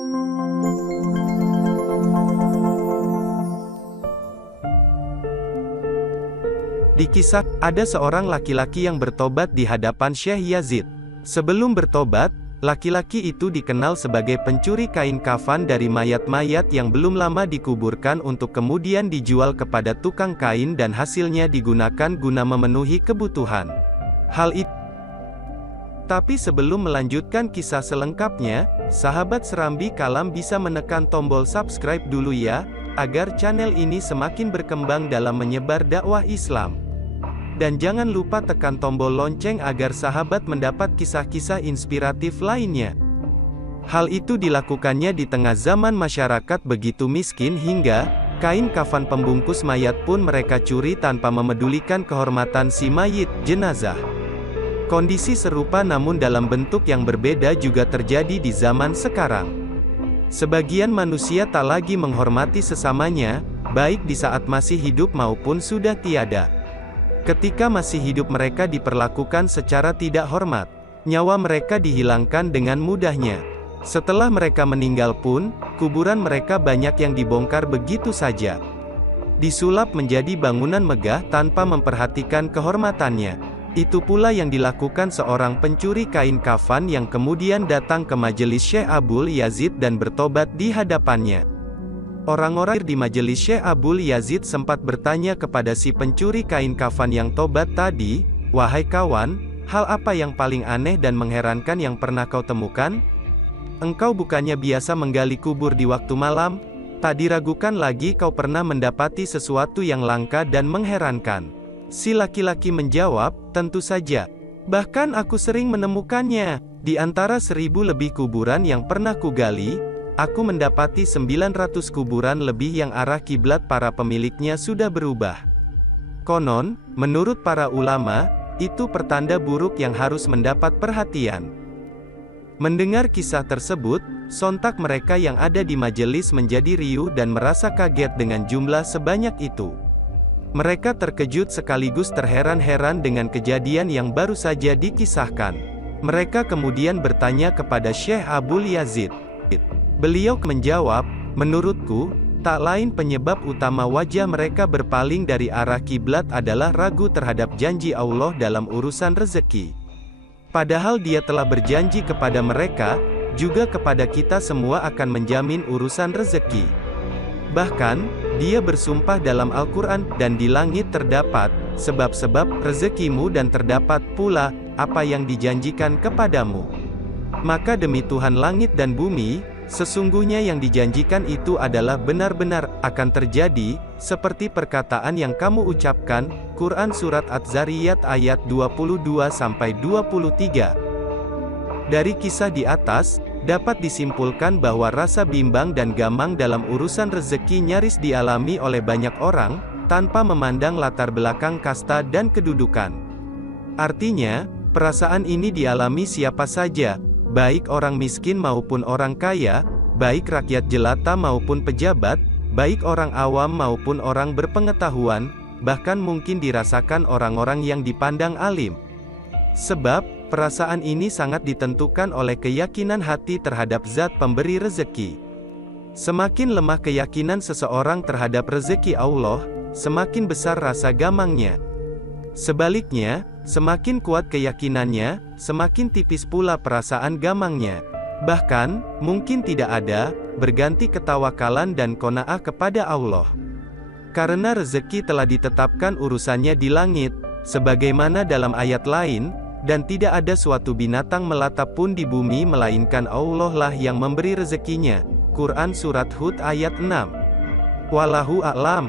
Di kisah, ada seorang laki-laki yang bertobat di hadapan Syekh Yazid. Sebelum bertobat, laki-laki itu dikenal sebagai pencuri kain kafan dari mayat-mayat yang belum lama dikuburkan untuk kemudian dijual kepada tukang kain dan hasilnya digunakan guna memenuhi kebutuhan. Hal itu. Tapi sebelum melanjutkan kisah selengkapnya, sahabat Serambi Kalam bisa menekan tombol subscribe dulu ya, agar channel ini semakin berkembang dalam menyebar dakwah Islam. Dan jangan lupa tekan tombol lonceng agar sahabat mendapat kisah-kisah inspiratif lainnya. Hal itu dilakukannya di tengah zaman masyarakat begitu miskin hingga kain kafan pembungkus mayat pun mereka curi tanpa memedulikan kehormatan si mayit, jenazah. Kondisi serupa namun dalam bentuk yang berbeda juga terjadi di zaman sekarang. Sebagian manusia tak lagi menghormati sesamanya, baik di saat masih hidup maupun sudah tiada. Ketika masih hidup mereka diperlakukan secara tidak hormat. Nyawa mereka dihilangkan dengan mudahnya. Setelah mereka meninggal pun, kuburan mereka banyak yang dibongkar begitu saja. Disulap menjadi bangunan megah tanpa memperhatikan kehormatannya. Itu pula yang dilakukan seorang pencuri kain kafan yang kemudian datang ke majelis Syekh Abul Yazid dan bertobat di hadapannya. Orang-orang di majelis Syekh Abul Yazid sempat bertanya kepada si pencuri kain kafan yang tobat tadi, "Wahai kawan, hal apa yang paling aneh dan mengherankan yang pernah kau temukan? Engkau bukannya biasa menggali kubur di waktu malam? Tak diragukan lagi kau pernah mendapati sesuatu yang langka dan mengherankan." Si laki-laki menjawab, "Tentu saja. Bahkan aku sering menemukannya. Di antara 1000 lebih kuburan yang pernah kugali, aku mendapati 900 kuburan lebih yang arah kiblat para pemiliknya sudah berubah. Konon, menurut para ulama, itu pertanda buruk yang harus mendapat perhatian." Mendengar kisah tersebut, sontak mereka yang ada di majelis menjadi riuh dan merasa kaget dengan jumlah sebanyak itu. Mereka terkejut sekaligus terheran-heran dengan kejadian yang baru saja dikisahkan. Mereka kemudian bertanya kepada Syekh Abul Yazid. Beliau menjawab, "Menurutku, tak lain penyebab utama wajah mereka berpaling dari arah kiblat adalah ragu terhadap janji Allah dalam urusan rezeki. Padahal Dia telah berjanji kepada mereka, juga kepada kita semua akan menjamin urusan rezeki. Bahkan, Dia bersumpah dalam Al-Quran, dan di langit terdapat sebab-sebab rezekimu dan terdapat pula apa yang dijanjikan kepadamu. Maka demi Tuhan langit dan bumi, sesungguhnya yang dijanjikan itu adalah benar-benar akan terjadi, seperti perkataan yang kamu ucapkan." Quran Surat Az-Zariyat ayat 22-23. Dari kisah di atas, dapat disimpulkan bahwa rasa bimbang dan gamang dalam urusan rezeki nyaris dialami oleh banyak orang, tanpa memandang latar belakang kasta dan kedudukan. Artinya, perasaan ini dialami siapa saja, baik orang miskin maupun orang kaya, baik rakyat jelata maupun pejabat, baik orang awam maupun orang berpengetahuan, bahkan mungkin dirasakan orang-orang yang dipandang alim. Sebab, perasaan ini sangat ditentukan oleh keyakinan hati terhadap Zat pemberi rezeki. Semakin lemah keyakinan seseorang terhadap rezeki Allah, semakin besar rasa gamangnya. Sebaliknya, semakin kuat keyakinannya, semakin tipis pula perasaan gamangnya. Bahkan, mungkin tidak ada, berganti ketawakalan dan qanaah kepada Allah. Karena rezeki telah ditetapkan urusannya di langit, sebagaimana dalam ayat lain, dan tidak ada suatu binatang melata pun di bumi melainkan Allah lah yang memberi rezekinya. Quran Surat Hud ayat 6. Wallahu a'lam.